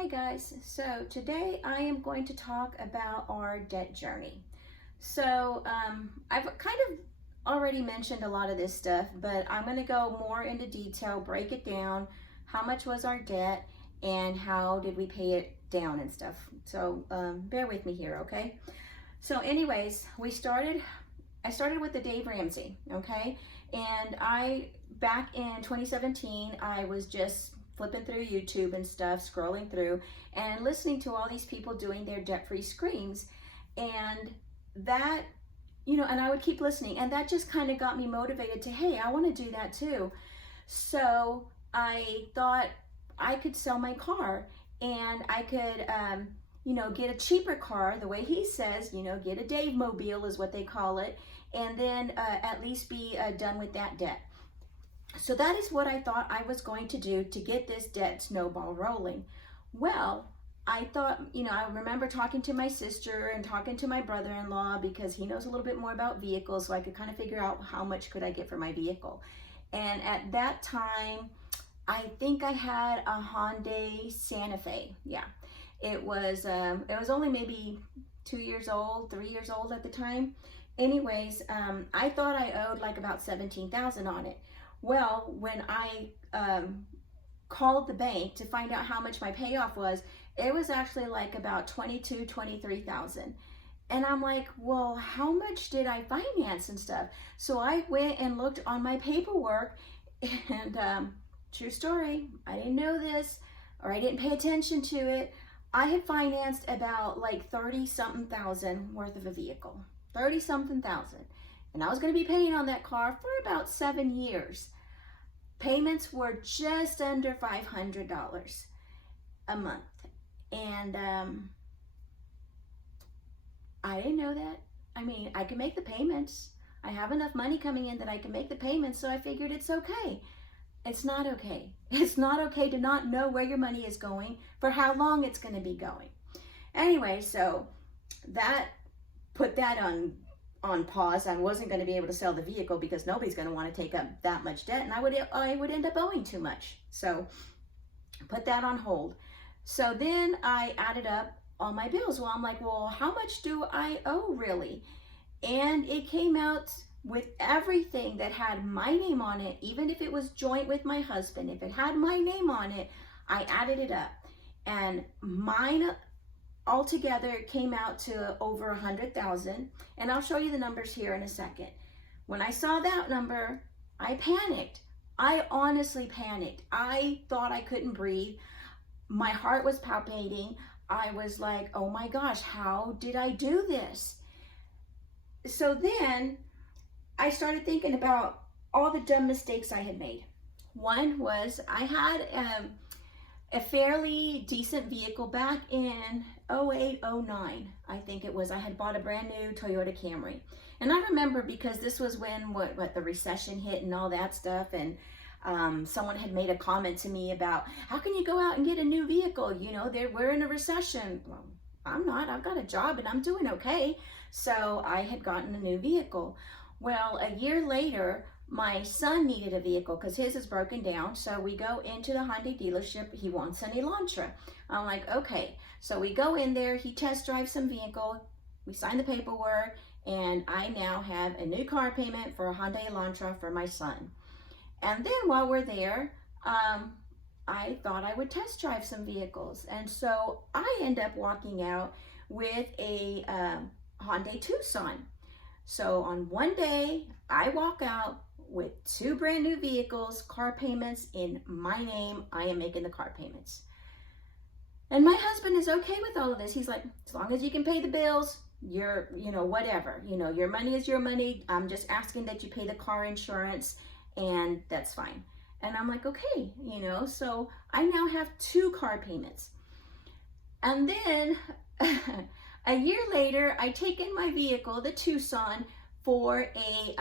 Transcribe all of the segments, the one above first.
Hi guys, so today I am going to talk about our debt journey. I've kind of already mentioned a lot of this stuff, but I'm going to go more into detail, break it down, how much was our debt and how did we pay it down and stuff. Bear with me here, okay? So anyways, I started with the Dave Ramsey, okay? Back in 2017, I was just flipping through YouTube and stuff, scrolling through and listening to all these people doing their debt-free screens. And that, and I would keep listening, and that just kind of got me motivated to, hey, I want to do that too. So I thought I could sell my car and I could, get a cheaper car, the way he says, get a Dave Mobile is what they call it, and then at least be done with that debt. So that is what I thought I was going to do to get this debt snowball rolling. Well, I thought, I remember talking to my sister and talking to my brother-in-law because he knows a little bit more about vehicles, so I could kind of figure out how much could I get for my vehicle. And at that time, I think I had a Hyundai Santa Fe. Yeah, it was only maybe 2 years old, 3 years old at the time. Anyways, I thought I owed like about $17,000 on it. Well, when I called the bank to find out how much my payoff was, it was actually like about $22,000, $23,000. And I'm like, well, how much did I finance and stuff? So I went and looked on my paperwork, and true story, I didn't know this, or I didn't pay attention to it. I had financed about like 30-something thousand worth of a vehicle, 30-something thousand. And I was going to be paying on that car for about 7 years. Payments were just under $500 a month. And I didn't know that. I mean, I can make the payments. I have enough money coming in that I can make the payments, so I figured it's okay. It's not okay. It's not okay to not know where your money is going, for how long it's going to be going. Anyway, so that put that on pause. I wasn't going to be able to sell the vehicle because nobody's going to want to take up that much debt, and I would end up owing too much. So put that on hold. So then I added up all my bills. Well, I'm like, well, how much do I owe really? And it came out with everything that had my name on it, even if it was joint with my husband, if it had my name on it, I added it up. And mine altogether came out to over 100,000, and I'll show you the numbers here in a second. When I saw that number, I panicked. I honestly panicked. I thought I couldn't breathe. My heart was palpitating. I was like, oh my gosh, how did I do this? So then I started thinking about all the dumb mistakes I had made. One was I had a fairly decent vehicle back in 08, 09, I think it was. I had bought a brand new Toyota Camry. And I remember because this was when the recession hit and all that stuff, and someone had made a comment to me about, how can you go out and get a new vehicle? We're in a recession. Well, I'm not. I've got a job and I'm doing okay. So I had gotten a new vehicle. Well, a year later, my son needed a vehicle because his is broken down. So we go into the Hyundai dealership. He wants an Elantra. I'm like, okay. So we go in there. He test drives some vehicle. We sign the paperwork. And I now have a new car payment for a Hyundai Elantra for my son. And then while we're there, I thought I would test drive some vehicles. And so I end up walking out with a Hyundai Tucson. So on one day, I walk out with 2 brand new vehicles, car payments in my name. I am making the car payments. And my husband is okay with all of this. He's like, as long as you can pay the bills, whatever. Your money is your money. I'm just asking that you pay the car insurance, and that's fine. And I'm like, okay, so I now have 2 car payments. And then a year later, I take in my vehicle, the Tucson, for a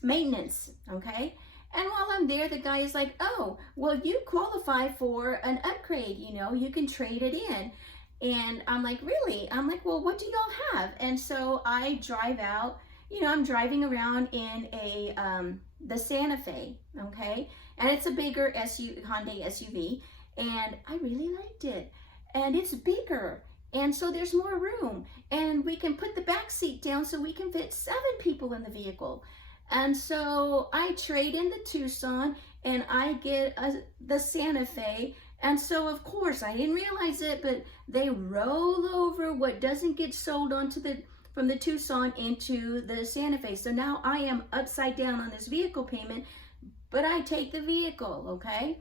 maintenance, okay? And while I'm there, the guy is like, oh, well, you qualify for an upgrade, you can trade it in. And I'm like, really? I'm like, well, what do y'all have? And so I drive out, I'm driving around in the Santa Fe, okay? And it's a bigger Hyundai SUV, and I really liked it. and it's bigger. And so there's more room, and we can put the back seat down so we can fit 7 people in the vehicle. And so I trade in the Tucson and I get the Santa Fe. And so of course I didn't realize it, but they roll over what doesn't get sold onto from the Tucson into the Santa Fe. So now I am upside down on this vehicle payment, but I take the vehicle, okay?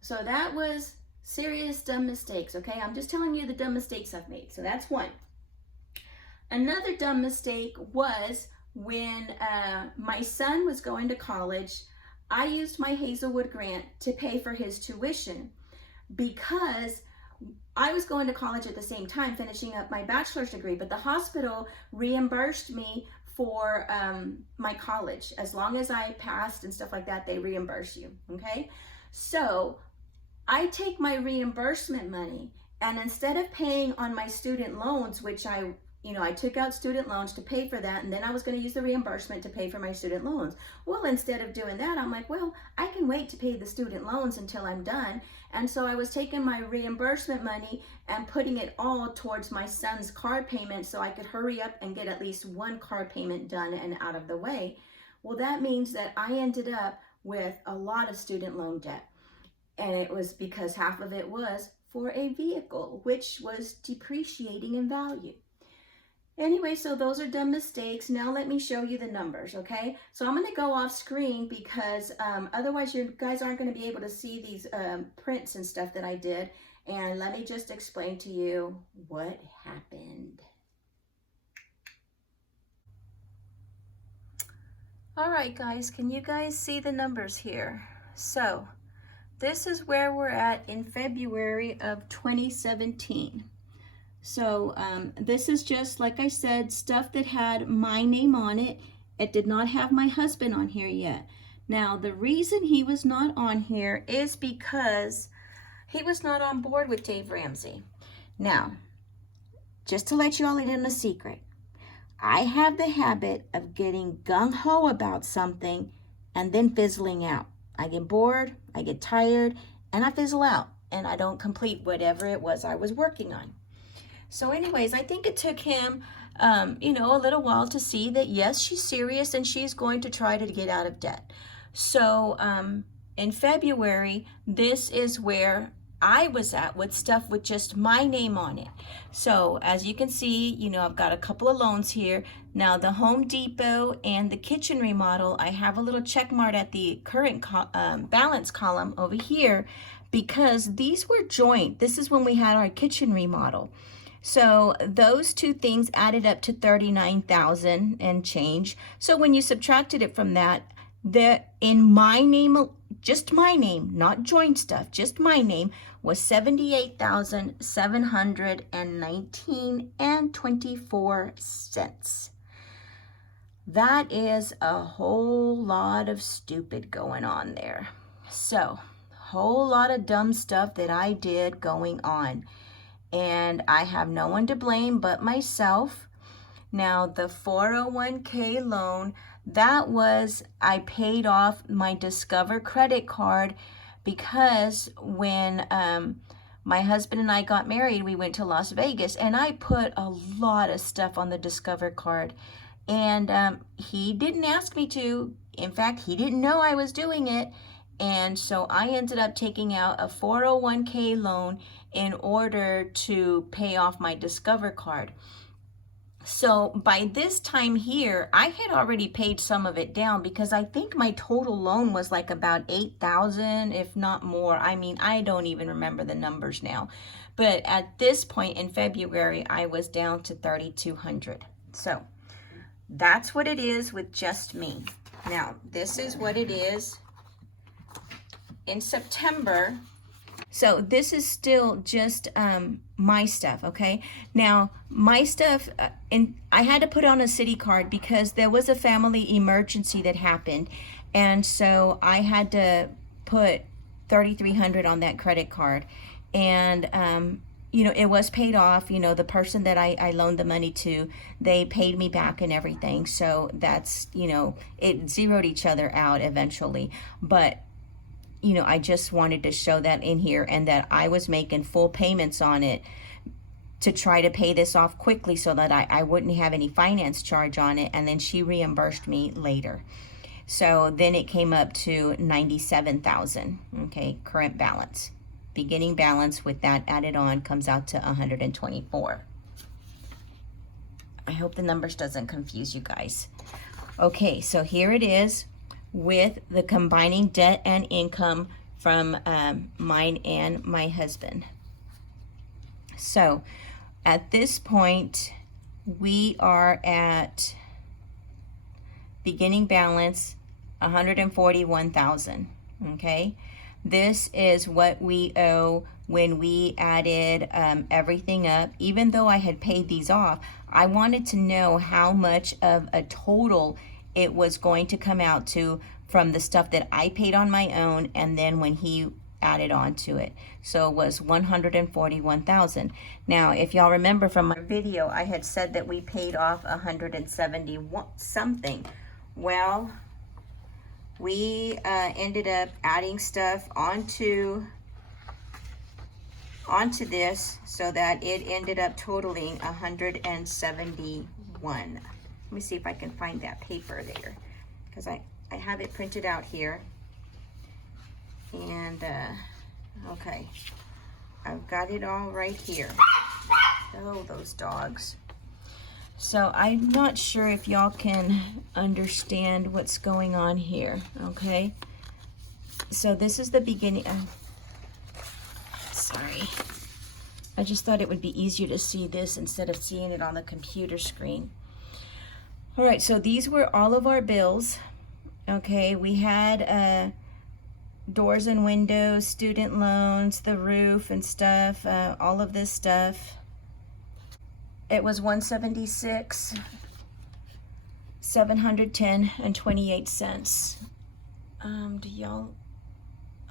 So that was serious dumb mistakes, okay? I'm just telling you the dumb mistakes I've made. So that's one. Another dumb mistake was when my son was going to college. I used my Hazelwood grant to pay for his tuition because I was going to college at the same time, finishing up my bachelor's degree, but the hospital reimbursed me for my college. As long as I passed and stuff like that, they reimburse you, okay? So I take my reimbursement money, and instead of paying on my student loans, which I took out student loans to pay for that, and then I was going to use the reimbursement to pay for my student loans. Well, instead of doing that, I'm like, well, I can wait to pay the student loans until I'm done. And so I was taking my reimbursement money and putting it all towards my son's car payment so I could hurry up and get at least one car payment done and out of the way. Well, that means that I ended up with a lot of student loan debt. And it was because half of it was for a vehicle, which was depreciating in value. Anyway, so those are dumb mistakes. Now let me show you the numbers, okay? So I'm going to go off screen because otherwise you guys aren't going to be able to see these prints and stuff that I did. And let me just explain to you what happened. All right, guys, can you guys see the numbers here? So this is where we're at in February of 2017. So this is just, like I said, stuff that had my name on it. It did not have my husband on here yet. Now, the reason he was not on here is because he was not on board with Dave Ramsey. Now, just to let you all in a secret, I have the habit of getting gung-ho about something and then fizzling out. I get bored, I get tired, and I fizzle out, and I don't complete whatever it was I was working on. So anyways, I think it took him, a little while to see that, yes, she's serious and she's going to try to get out of debt. So in February, this is where I was at with stuff with just my name on it. So as you can see, I've got a couple of loans here. Now the Home Depot and the kitchen remodel, I have a little check mark at the current balance column over here because these were joint. This is when we had our kitchen remodel. So those two things added up to $39,000 and change. So when you subtracted it from that, in my name, just my name, not joint stuff, just my name, was $78,719.24. That is a whole lot of stupid going on there. So, whole lot of dumb stuff that I did going on. And I have no one to blame but myself. Now, the 401k loan, I paid off my Discover credit card because when my husband and I got married, we went to Las Vegas, and I put a lot of stuff on the Discover card. And he didn't ask me to. In fact, he didn't know I was doing it. And so I ended up taking out a 401k loan in order to pay off my Discover card. So by this time here, I had already paid some of it down because I think my total loan was like about $8,000, if not more. I mean, I don't even remember the numbers now. But at this point in February, I was down to $3,200. So that's what it is with just me. Now, this is what it is in September. So this is still just my stuff, okay? Now, my stuff, and I had to put on a city card because there was a family emergency that happened. And so I had to put $3,300 on that credit card. And, it was paid off. The person that I loaned the money to, they paid me back and everything. So that's, it zeroed each other out eventually. But you know, I just wanted to show that in here, and that I was making full payments on it to try to pay this off quickly so that I wouldn't have any finance charge on it, and then she reimbursed me later. So then it came up to 97,000, okay, current balance. Beginning balance with that added on comes out to 124. I hope the numbers doesn't confuse you guys. Okay, so here it is with the combining debt and income from mine and my husband. So at this point, we are at beginning balance 141,000. Okay, this is what we owe when we added everything up. Even though I had paid these off, I wanted to know how much of a total it was going to come out to from the stuff that I paid on my own, and then when he added on to it. So it was 141,000. Now, if y'all remember from my video, I had said that we paid off 171 something. Well, we ended up adding stuff onto this so that it ended up totaling 171. Let me see if I can find that paper there, because I have it printed out here. And okay, I've got it all right here. Oh, those dogs. So I'm not sure if y'all can understand what's going on here, okay? So this is the beginning. Sorry. I just thought it would be easier to see this instead of seeing it on the computer screen. All right, so these were all of our bills, okay? We had doors and windows, student loans, the roof and stuff, all of this stuff. It was 176, 710 and 28 cents. Do y'all,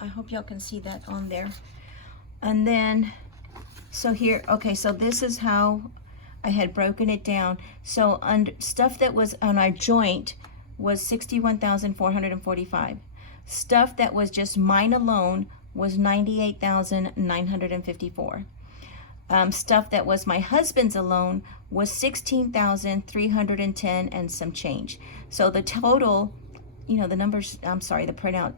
I hope y'all can see that on there. And then, so here, okay, so this is how I had broken it down. So under stuff that was on our joint was 61,445. Stuff that was just mine alone was 98,954. Stuff that was my husband's alone was 16,310 and some change. So the total, you know, the numbers, I'm sorry, the printer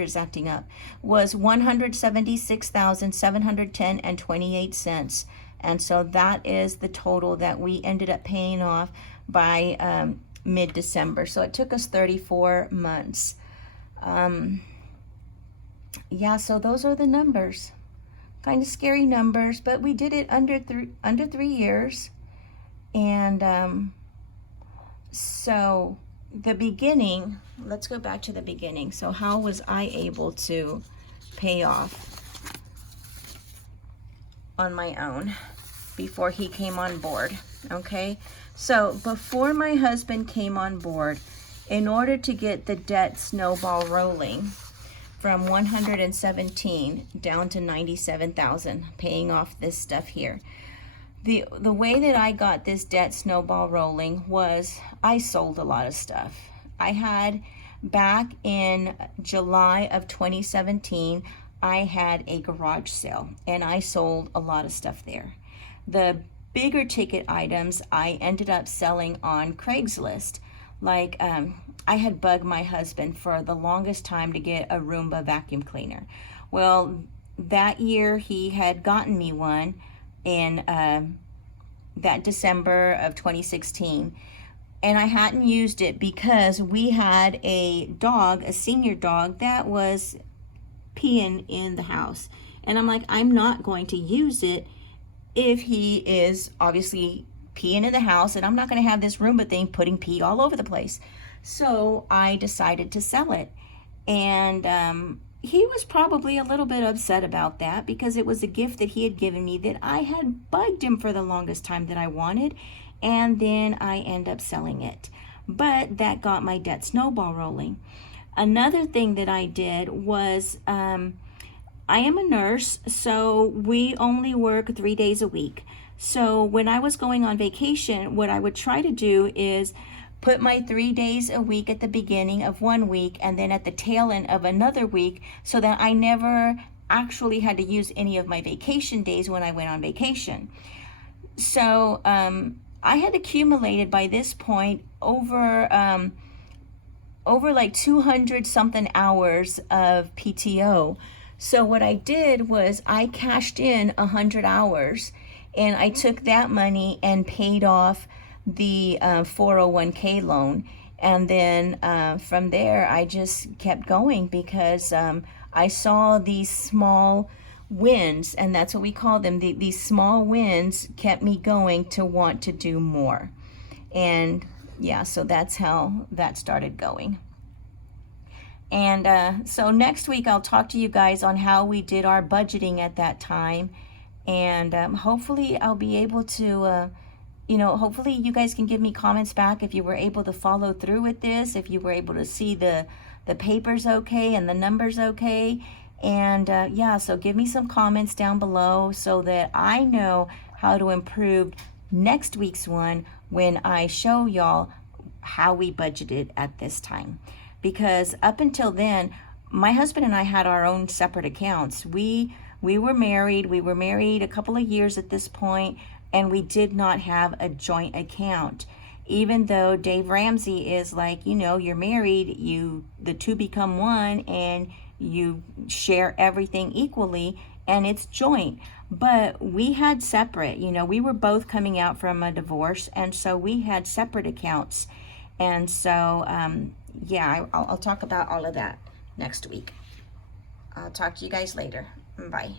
is acting up, was 176,710 and 28 cents. And so that is the total that we ended up paying off by mid-December. So it took us 34 months. Yeah, so those are the numbers. Kind of scary numbers, but we did it under 3 years. And so the beginning, let's go back to the beginning. So how was I able to pay off on my own before he came on board? Okay, so before my husband came on board, in order to get the debt snowball rolling from 117 down to 97,000, paying off this stuff here. The way that I got this debt snowball rolling was I sold a lot of stuff. I had, back in July of 2017, I had a garage sale and I sold a lot of stuff there. The bigger ticket items I ended up selling on Craigslist. Like I had bugged my husband for the longest time to get a Roomba vacuum cleaner. Well, that year he had gotten me one in that December of 2016, and I hadn't used it because we had a dog, a senior dog, that was peeing in the house. And I'm like, I'm not going to use it if he is obviously peeing in the house, and I'm not going to have this Roomba thing putting pee all over the place. So I decided to sell it. And he was probably a little bit upset about that because it was a gift that he had given me that I had bugged him for the longest time that I wanted. And then I end up selling it. But that got my debt snowball rolling. Another thing that I did was, I am a nurse, so we only work 3 days a week. So when I was going on vacation, what I would try to do is put my 3 days a week at the beginning of one week and then at the tail end of another week, so that I never actually had to use any of my vacation days when I went on vacation. So I had accumulated by this point over like 200 something hours of PTO. So what I did was I cashed in 100 hours, and I took that money and paid off the 401k loan. And then from there, I just kept going, because I saw these small wins, and that's what we call them. These small wins kept me going to want to do more. And yeah, so that's how that started going. And so next week I'll talk to you guys on how we did our budgeting at that time. And hopefully I'll be able to, hopefully you guys can give me comments back if you were able to follow through with this, if you were able to see the papers okay and the numbers okay. And yeah, so give me some comments down below so that I know how to improve next week's one when I show y'all how we budgeted at this time. Because up until then, my husband and I had our own separate accounts. We were married. We were married a couple of years at this point, and we did not have a joint account. Even though Dave Ramsey is like, you're married, the two become one, and you share everything equally, and it's joint. But we had separate, we were both coming out from a divorce, and so we had separate accounts. And so, yeah, I'll talk about all of that next week. I'll talk to you guys later. Bye.